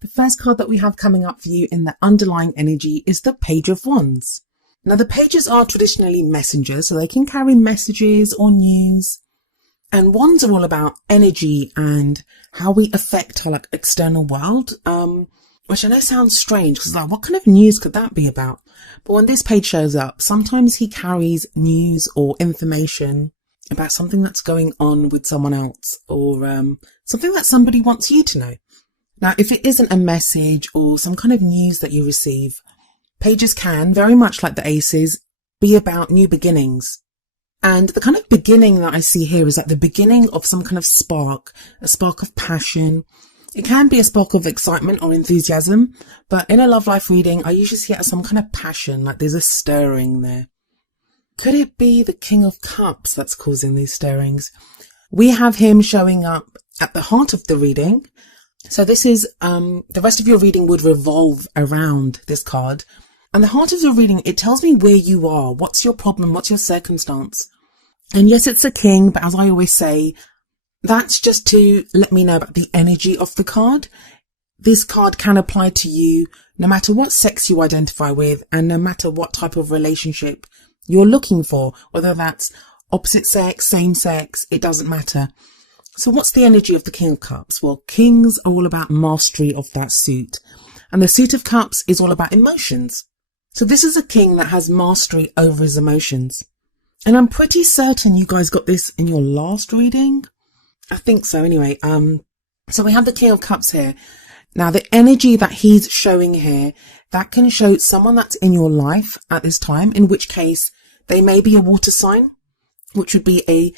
The first card that we have coming up for you in the underlying energy is the Page of Wands. Now, the pages are traditionally messengers, so they can carry messages or news. And wands are all about energy and how we affect our external world, which I know sounds strange because what kind of news could that be about? But when this page shows up, sometimes he carries news or information about something that's going on with someone else or something that somebody wants you to know. Now, if it isn't a message or some kind of news that you receive, pages can, very much like the aces, be about new beginnings. And the kind of beginning that I see here is like the beginning of some kind of spark, a spark of passion. It can be a spark of excitement or enthusiasm, but in a love life reading, I usually see it as some kind of passion, like there's a stirring there. Could it be the King of Cups that's causing these stirrings? We have him showing up at the heart of the reading. So this is, the rest of your reading would revolve around this card. And the heart of the reading, it tells me where you are. What's your problem? What's your circumstance? And yes, it's a king, but as I always say, that's just to let me know about the energy of the card. This card can apply to you no matter what sex you identify with and no matter what type of relationship you're looking for, whether that's opposite sex, same sex, it doesn't matter. So what's the energy of the King of Cups? Well, kings are all about mastery of that suit. And the Suit of Cups is all about emotions. So this is a king that has mastery over his emotions. And I'm pretty certain you guys got this in your last reading. I think so anyway. So we have the King of Cups here. Now the energy that he's showing here, that can show someone that's in your life at this time, in which case they may be a water sign, which would be a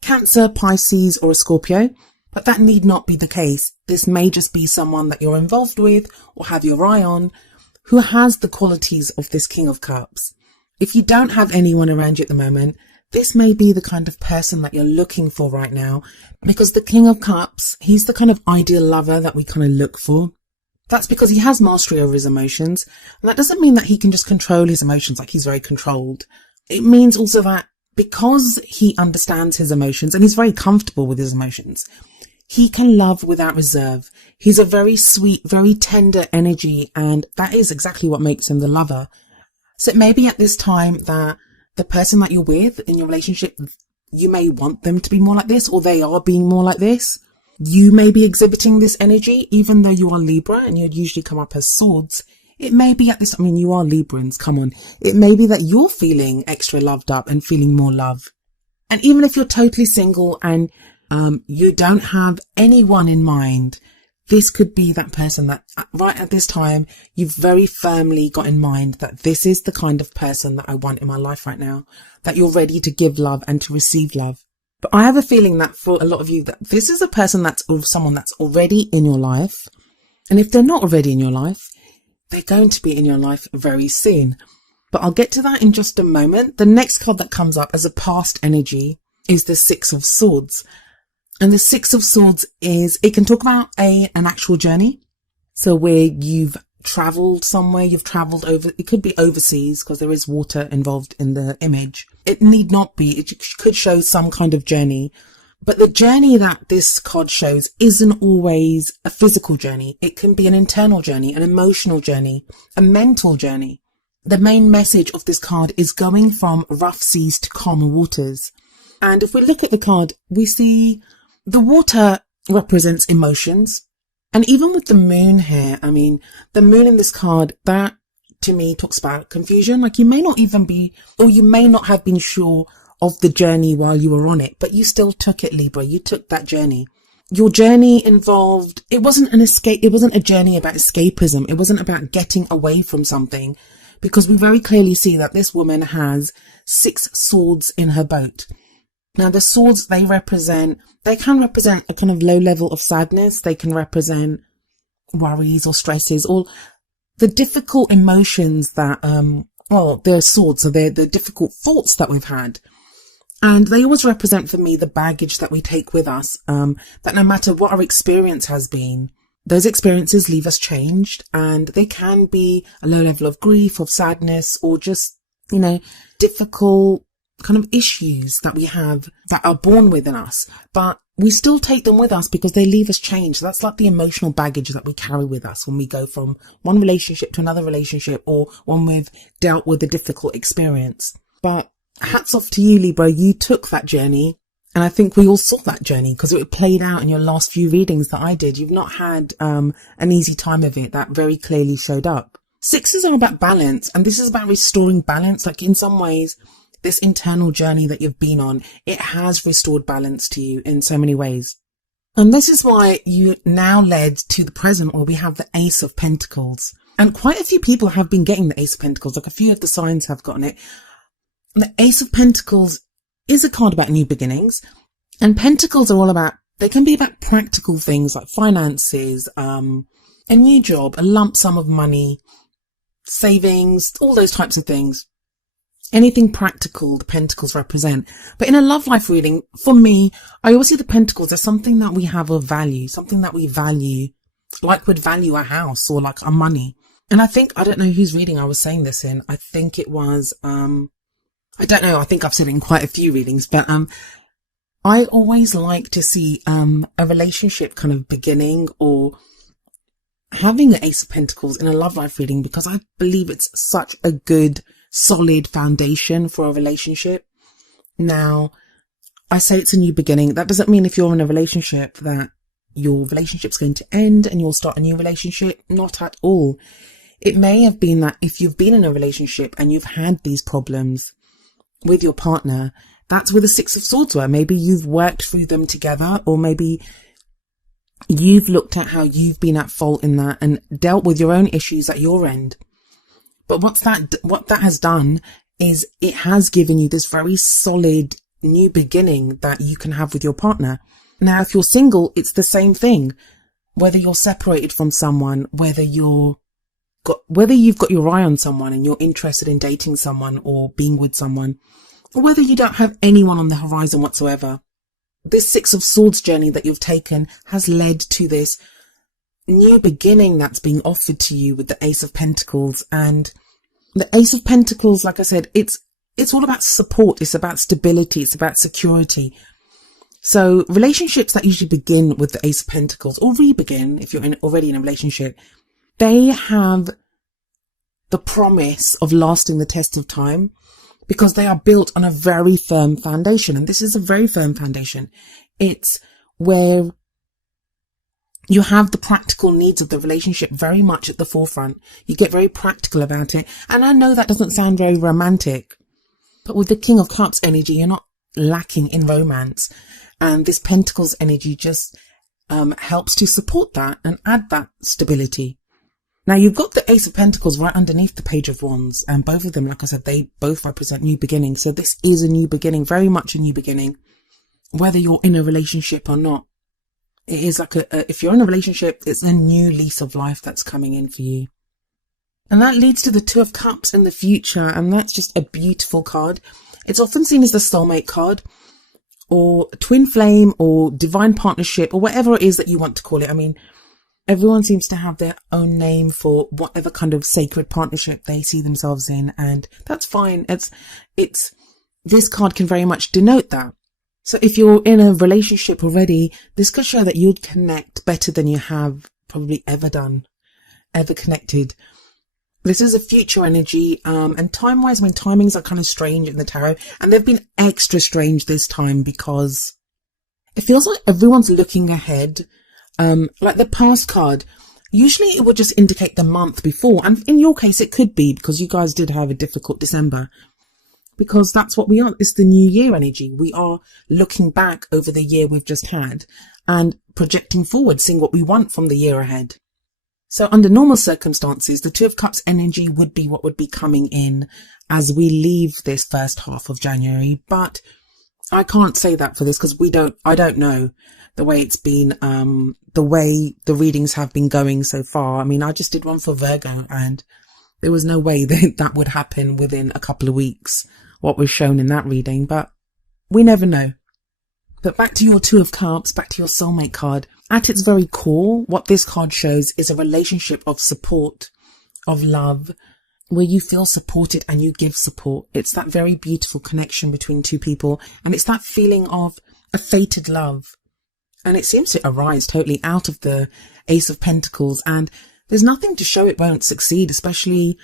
Cancer, Pisces or a Scorpio. But that need not be the case. This may just be someone that you're involved with or have your eye on who has the qualities of this King of Cups. If you don't have anyone around you at the moment, this may be the kind of person that you're looking for right now, because the King of Cups, he's the kind of ideal lover that we kind of look for. That's because he has mastery over his emotions. And that doesn't mean that he can just control his emotions, like he's very controlled. It means also that because he understands his emotions and he's very comfortable with his emotions, he can love without reserve. He's a very sweet, very tender energy, and that is exactly what makes him the lover. So it may be at this time that the person that you're with in your relationship, you may want them to be more like this, or they are being more like this. You may be exhibiting this energy, even though you are Libra and you'd usually come up as swords. It may be at this, I mean, you are Librans, come on. It may be that you're feeling extra loved up and feeling more love. And even if you're totally single and you don't have anyone in mind, this could be that person that right at this time, you've very firmly got in mind that this is the kind of person that I want in my life right now, that you're ready to give love and to receive love. But I have a feeling that for a lot of you, that this is a person that's or someone that's already in your life. And if they're not already in your life, they're going to be in your life very soon. But I'll get to that in just a moment. The next card that comes up as a past energy is the Six of Swords. And the Six of Swords it can talk about an actual journey. So where you've traveled somewhere, you've traveled over, it could be overseas because there is water involved in the image. It need not be, it could show some kind of journey. But the journey that this card shows isn't always a physical journey. It can be an internal journey, an emotional journey, a mental journey. The main message of this card is going from rough seas to calmer waters. And if we look at the card, we see the water represents emotions. And even with the moon here, I mean, the moon in this card, that to me talks about confusion. Like you may not even be, or you may not have been sure of the journey while you were on it, but you still took it, Libra. You took that journey. Your journey involved, it wasn't an escape. It wasn't a journey about escapism. It wasn't about getting away from something, because we very clearly see that this woman has 6 swords in her boat. Now the swords, they can represent a kind of low level of sadness. They can represent worries or stresses or the difficult emotions that, they're swords. So they're the difficult thoughts that we've had. And they always represent for me the baggage that we take with us, that no matter what our experience has been, those experiences leave us changed, and they can be a low level of grief, of sadness, or just, difficult kind of issues that we have that are born within us. But we still take them with us because they leave us changed. That's like the emotional baggage that we carry with us when we go from one relationship to another relationship, or when we've dealt with a difficult experience. But hats off to you, Libra. You took that journey. And I think we all saw that journey because it played out in your last few readings that I did. You've not had an easy time of it. That very clearly showed up. Sixes are about balance, and this is about restoring balance. Like, in some ways, this internal journey that you've been on, it has restored balance to you in so many ways. And this is why you now led to the present, where we have the Ace of Pentacles. And quite a few people have been getting the Ace of Pentacles. Like, a few of the signs have gotten it. And the Ace of Pentacles is a card about new beginnings, and pentacles are all about, they can be about practical things like finances, a new job, a lump sum of money, savings, all those types of things. Anything practical the pentacles represent. But in a love life reading, for me, I always see the pentacles as something that we have of value, something that we value, like we'd value a house or like our money. And I think, I don't know whose reading I was saying this in. I think it was, I don't know. I think I've said it in quite a few readings, but I always like to see a relationship kind of beginning or having the Ace of Pentacles in a love life reading, because I believe it's such a good, solid foundation for a relationship. Now, I say it's a new beginning. That doesn't mean if you're in a relationship that your relationship's going to end and you'll start a new relationship. Not at all. It may have been that if you've been in a relationship and you've had these problems with your partner, that's where the Six of Swords were. Maybe you've worked through them together, or maybe you've looked at how you've been at fault in that and dealt with your own issues at your end. But what that has done is it has given you this very solid new beginning that you can have with your partner. Now, if you're single, it's the same thing. Whether you're separated from someone, whether you've got your eye on someone and you're interested in dating someone or being with someone, or whether you don't have anyone on the horizon whatsoever, this Six of Swords journey that you've taken has led to this new beginning that's being offered to you with the Ace of Pentacles. And the Ace of Pentacles, like I said, it's all about support. It's about stability. It's about security. So relationships that usually begin with the Ace of Pentacles, or re-begin if you're already in a relationship, they have the promise of lasting the test of time, because they are built on a very firm foundation. And this is a very firm foundation. It's where you have the practical needs of the relationship very much at the forefront. You get very practical about it. And I know that doesn't sound very romantic, but with the King of Cups energy, you're not lacking in romance. And this Pentacles energy just helps to support that and add that stability. Now, you've got the Ace of Pentacles right underneath the Page of Wands, and both of them, like I said, they both represent new beginnings. So this is a new beginning, very much a new beginning, whether you're in a relationship or not. It is like if you're in a relationship, it's a new lease of life that's coming in for you. And that leads to the Two of Cups in the future, and that's just a beautiful card. It's often seen as the soulmate card, or twin flame, or divine partnership, or whatever it is that you want to call it. I mean, everyone seems to have their own name for whatever kind of sacred partnership they see themselves in, and that's fine. This card can very much denote that. So if you're in a relationship already, this could show that you'd connect better than you have probably ever connected. This is a future energy, and time-wise, I mean, timings are kind of strange in the tarot, and they've been extra strange this time because it feels like everyone's looking ahead. Like the past card, usually it would just indicate the month before. And in your case, it could be because you guys did have a difficult December, because that's what we are. It's the new year energy. We are looking back over the year we've just had and projecting forward, seeing what we want from the year ahead. So under normal circumstances, the Two of Cups energy would be what would be coming in as we leave this first half of January. But I can't say that for this because I don't know the way it's been, the way the readings have been going so far. I mean, I just did one for Virgo and there was no way that would happen within a couple of weeks, what was shown in that reading, but we never know. But back to your Two of Cups, back to your soulmate card. At its very core, what this card shows is a relationship of support, of love, where you feel supported and you give support. It's that very beautiful connection between two people. And it's that feeling of a fated love. And it seems to arise totally out of the Ace of Pentacles, and there's nothing to show it won't succeed, especially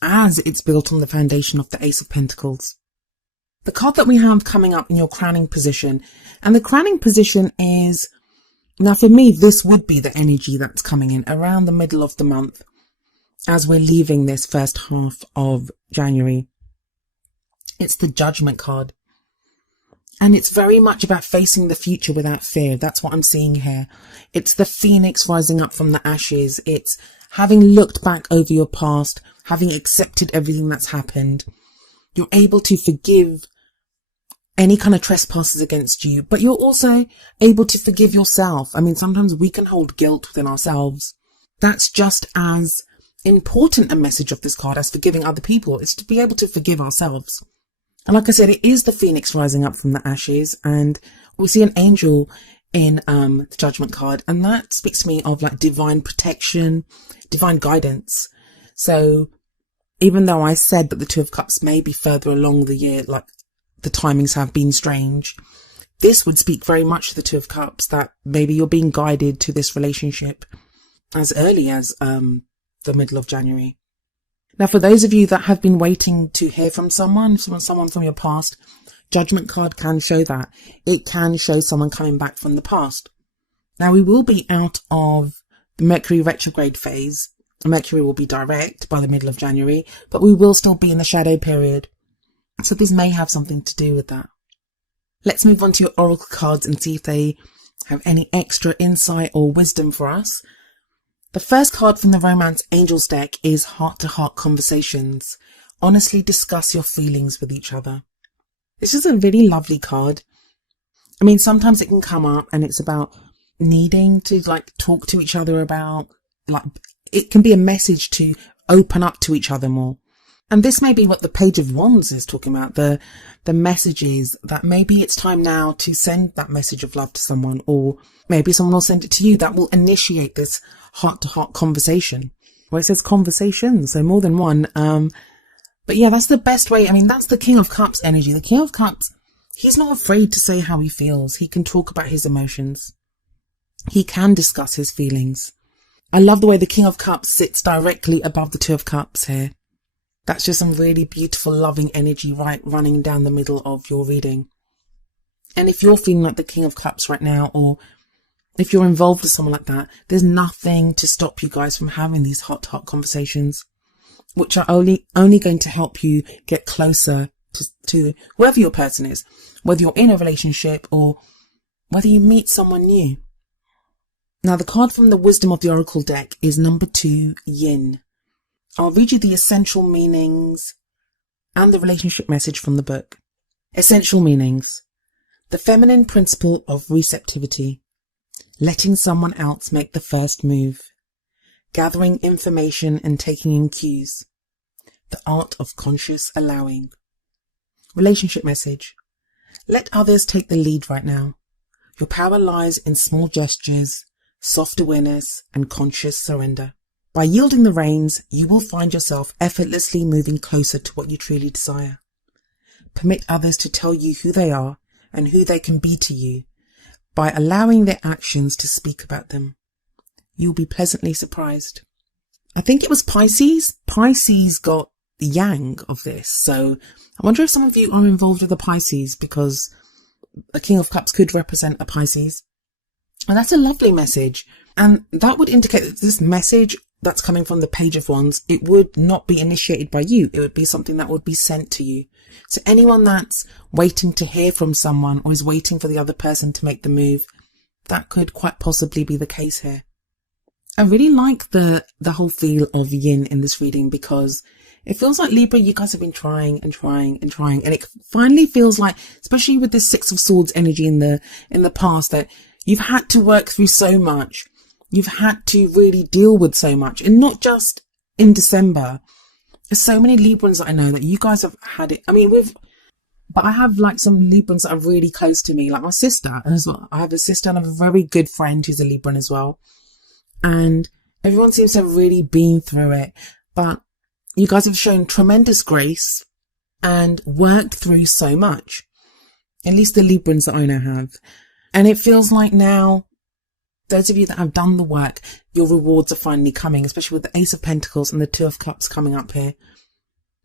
as it's built on the foundation of the Ace of Pentacles. The card that we have coming up in your crowning position, and the crowning position is, now for me, this would be the energy that's coming in around the middle of the month as we're leaving this first half of January. It's the Judgment card. And it's very much about facing the future without fear. That's what I'm seeing here. It's the phoenix rising up from the ashes. It's having looked back over your past, having accepted everything that's happened. You're able to forgive any kind of trespasses against you, but you're also able to forgive yourself. I mean, sometimes we can hold guilt within ourselves. That's just as important a message of this card as forgiving other people. It's to be able to forgive ourselves. And like I said, it is the phoenix rising up from the ashes, and we see an angel in the Judgment card, and that speaks to me of like divine protection, divine guidance. So even though I said that the Two of Cups may be further along the year, like the timings have been strange, this would speak very much to the Two of Cups, that maybe you're being guided to this relationship as early as the middle of January. Now, for those of you that have been waiting to hear from someone from your past, Judgment card can show that. It can show someone coming back from the past. Now, we will be out of the Mercury retrograde phase. Mercury will be direct by the middle of January, but we will still be in the shadow period. So this may have something to do with that. Let's move on to your oracle cards and see if they have any extra insight or wisdom for us. The first card from the Romance Angels deck is heart-to-heart conversations. Honestly discuss your feelings with each other. This is a really lovely card. I mean, sometimes it can come up and it's about needing to like talk to each other about, like, it can be a message to open up to each other more. And this may be what the Page of Wands is talking about, the messages that maybe it's time now to send that message of love to someone, or maybe someone will send it to you that will initiate this heart-to-heart conversation. Well, it says conversation, so more than one. But yeah, that's the best way. I mean, that's the King of Cups energy. The King of Cups, he's not afraid to say how he feels. He can talk about his emotions. He can discuss his feelings. I love the way the King of Cups sits directly above the Two of Cups here. That's just some really beautiful, loving energy running down the middle of your reading. And if you're feeling like the King of Cups right now, or if you're involved with someone like that, there's nothing to stop you guys from having these heart-to-heart conversations, which are only going to help you get closer to whoever your person is, whether you're in a relationship or whether you meet someone new. Now, the card from the Wisdom of the Oracle deck is number 2, Yin. I'll read you the essential meanings and the relationship message from the book. Essential meanings. The feminine principle of receptivity. Letting someone else make the first move. Gathering information and taking in cues. The art of conscious allowing. Relationship message. Let others take the lead right now. Your power lies in small gestures, soft awareness, and conscious surrender. By yielding the reins, you will find yourself effortlessly moving closer to what you truly desire. Permit others to tell you who they are and who they can be to you by allowing their actions to speak about them. You'll be pleasantly surprised. I think it was Pisces. Pisces got the yang of this. So I wonder if some of you are involved with the Pisces, because the King of Cups could represent a Pisces. And that's a lovely message. And that would indicate that this message that's coming from the Page of Wands, it would not be initiated by you. It would be something that would be sent to you. So anyone that's waiting to hear from someone or is waiting for the other person to make the move, that could quite possibly be the case here. I really like the whole feel of yin in this reading, because it feels like, Libra, you guys have been trying and trying and trying. And it finally feels like, especially with this Six of Swords energy in the past, that you've had to work through so much. You've had to really deal with so much, and not just in December. There's so many Librans that I know that you guys have had it. I mean, but I have like some Librans that are really close to me, like my sister as well. I have a sister and I have a very good friend who's a Libran as well. And everyone seems to have really been through it. But you guys have shown tremendous grace and worked through so much. At least the Librans that I know have. And it feels like now, those of you that have done the work, your rewards are finally coming, especially with the Ace of Pentacles and the Two of Cups coming up here.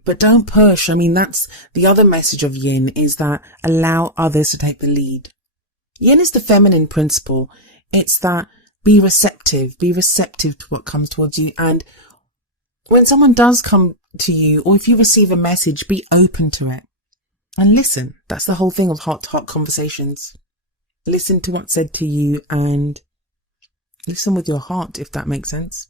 But don't push. I mean, that's the other message of yin, is that allow others to take the lead. Yin is the feminine principle. It's that be receptive to what comes towards you. And when someone does come to you, or if you receive a message, be open to it and listen. That's the whole thing of heart-to-heart conversations. Listen to what's said to you and listen with your heart, if that makes sense.